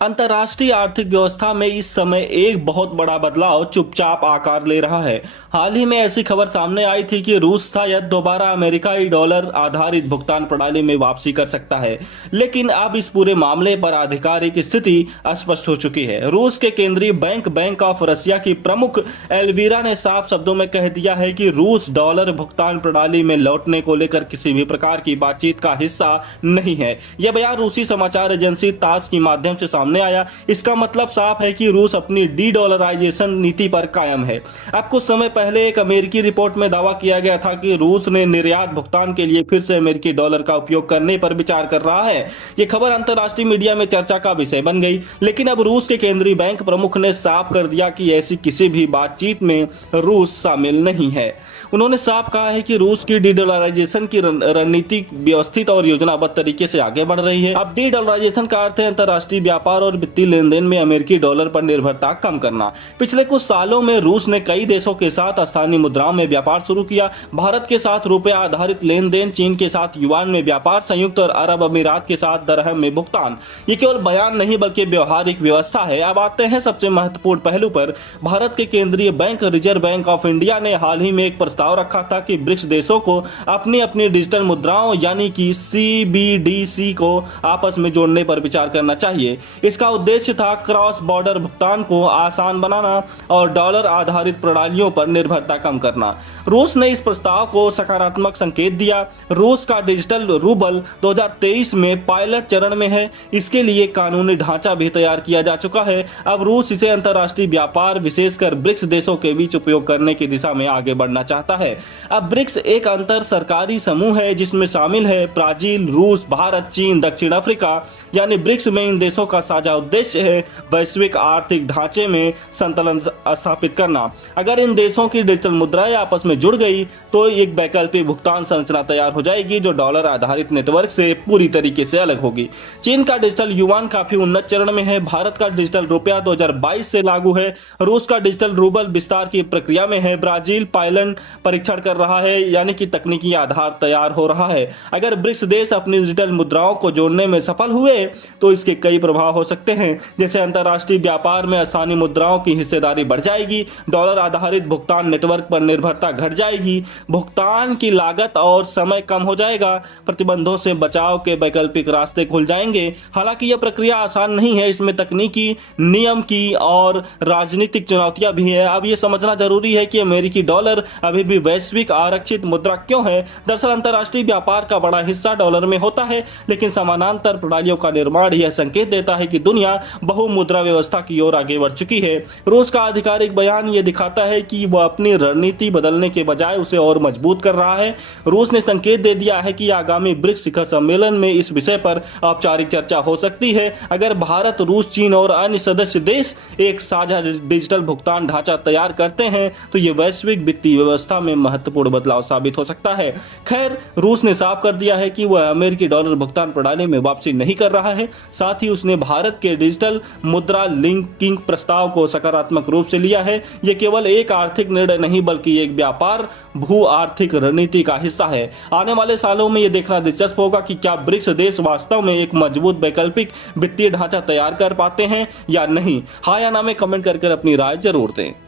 अंतर्राष्ट्रीय आर्थिक व्यवस्था में इस समय एक बहुत बड़ा बदलाव चुपचाप आकार ले रहा है। हाल ही में ऐसी खबर सामने आई थी कि रूस शायद दोबारा अमेरिकी डॉलर आधारित भुगतान प्रणाली में वापसी कर सकता है, लेकिन अब इस पूरे मामले पर आधिकारिक स्थिति स्पष्ट हो चुकी है। रूस के केंद्रीय बैंक ऑफ रशिया की प्रमुख एल्वीरा ने साफ शब्दों में कह दिया है कि रूस डॉलर भुगतान प्रणाली में लौटने को लेकर किसी भी प्रकार की बातचीत का हिस्सा नहीं है। यह बयान रूसी समाचार एजेंसी तास के माध्यम से सामने आया। इसका मतलब साफ है कि रूस अपनी डी डॉलराइजेशन नीति पर कायम है। अब कुछ समय पहले एक अमेरिकी रिपोर्ट में दावा किया गया था कि रूस ने निर्यात भुगतान के लिए फिर से अमेरिकी डॉलर का उपयोग करने पर विचार कर रहा है। यह खबर अंतर्राष्ट्रीय मीडिया में चर्चा का विषय बन गई, लेकिन अब रूस के केंद्रीय बैंक प्रमुख ने साफ कर दिया कि ऐसी किसी भी बातचीत में रूस शामिल नहीं है। उन्होंने साफ कहा है कि रूस की डी डॉलराइजेशन की रणनीति व्यवस्थित और योजनाबद्ध तरीके से आगे बढ़ रही है। अब डी डॉलराइजेशन का अर्थ है अंतर्राष्ट्रीय व्यापार और वित्तीय लेन देन में अमेरिकी डॉलर पर निर्भरता कम करना। पिछले कुछ सालों में रूस ने कई देशों के साथ स्थानीय मुद्राओं में व्यापार शुरू किया। भारत के साथ रुपया आधारित लेन देन, चीन के साथ युआन में व्यापार, संयुक्त और अरब अमीरात के साथ दरहम में भुगतान। ये केवल बयान नहीं बल्कि व्यवहारिक व्यवस्था है। अब आते हैं सबसे महत्वपूर्ण पहलू पर। भारत के केंद्रीय bank reserve bank of India ने हाल ही में एक प्रस्ताव रखा था कि ब्रिक्स देशों को अपनी अपनी डिजिटल मुद्राओं यानी कि CBDC को आपस में जोड़ने पर विचार करना चाहिए। इसका उद्देश्य था क्रॉस बॉर्डर भुगतान को आसान बनाना और डॉलर आधारित प्रणालियों पर निर्भरता कम करना। रूस ने इस प्रस्ताव को सकारात्मक संकेत दिया। रूस का डिजिटल रूबल 2023 में पायलट चरण में है। इसके लिए कानूनी ढांचा भी तैयार किया जा चुका है। अब रूस इसे अंतर्राष्ट्रीय व्यापार, विशेषकर ब्रिक्स देशों के बीच उपयोग करने की दिशा में आगे बढ़ना चाहता है। अब ब्रिक्स एक अंतर सरकारी समूह है जिसमें शामिल है ब्राजील, रूस, भारत, चीन, दक्षिण अफ्रीका। यानी ब्रिक्स में इन देशों का साझा उद्देश्य है वैश्विक आर्थिक ढांचे में संतुलन स्थापित करना। अगर इन देशों की डिजिटल मुद्राएं आपस में जुड़ गई तो एक वैकल्पिक भुगतान संरचना तैयार हो जाएगी जो डॉलर आधारित नेटवर्क से पूरी तरीके से अलग होगी। चीन का डिजिटल युआन काफी उन्नत चरण में है। भारत का डिजिटल रुपया 2022 से लागू है। रूस का डिजिटल रूबल विस्तार की प्रक्रिया में है। ब्राजील पायलट परीक्षण कर रहा है, यानी कि तकनीकी आधार तैयार हो रहा है। अगर ब्रिक्स देश अपनी डिजिटल मुद्राओं को जोड़ने में सफल हुए तो इसके कई प्रभाव हो सकते हैं, जैसे अंतर्राष्ट्रीय व्यापार में स्थानीय मुद्राओं की हिस्सेदारी बढ़ जाएगी, डॉलर आधारित भुगतान नेटवर्क पर निर्भरता घट जाएगी, भुगतान की लागत और समय कम हो जाएगा, प्रतिबंधों से बचाव के वैकल्पिक रास्ते खुल जाएंगे। हालांकि यह प्रक्रिया आसान नहीं है, इसमें तकनीकी, नियम की और राजनीतिक चुनौतियां भी है। अब यह समझना जरूरी है कि अमेरिकी डॉलर अभी भी वैश्विक आरक्षित मुद्रा क्यों है। दरअसल अंतर्राष्ट्रीय व्यापार का बड़ा हिस्सा डॉलर में होता है, लेकिन समानांतर प्रणालियों का निर्माण यह संकेत देता है कि दुनिया बहुमुद्रा व्यवस्था की ओर आगे बढ़ चुकी है। रूस का आधिकारिक बयान यह दिखाता है कि वह अपनी रणनीति बदलने के बजाय उसे और मजबूत कर रहा है। रूस ने संकेत दे दिया है कि आगामी ब्रिक्स शिखर सम्मेलन में इस विषय पर औपचारिक चर्चा हो सकती है। अगर भारत, रूस, चीन और अन्य सदस्य देश एक साझा डिजिटल भुगतान ढांचा तैयार करते हैं तो यह वैश्विक वित्तीय व्यवस्था में महत्वपूर्ण बदलाव साबित हो सकता है। खैर, रूस ने साफ कर दिया है कि वह अमेरिकी डॉलर भुगतान प्रणाली में वापसी नहीं कर रहा है। साथ ही उसने भारत के डिजिटल मुद्रा लिंकिंग प्रस्ताव को सकारात्मक रूप से लिया है। यह केवल एक आर्थिक निर्णय नहीं बल्कि एक व्यापार भू आर्थिक रणनीति का हिस्सा है। आने वाले सालों में यह देखना दिलचस्प होगा कि क्या ब्रिक्स देश वास्तव में एक मजबूत वैकल्पिक वित्तीय ढांचा तैयार कर पाते हैं या नहीं। हाँ या ना में कमेंट करके अपनी राय जरूर दें।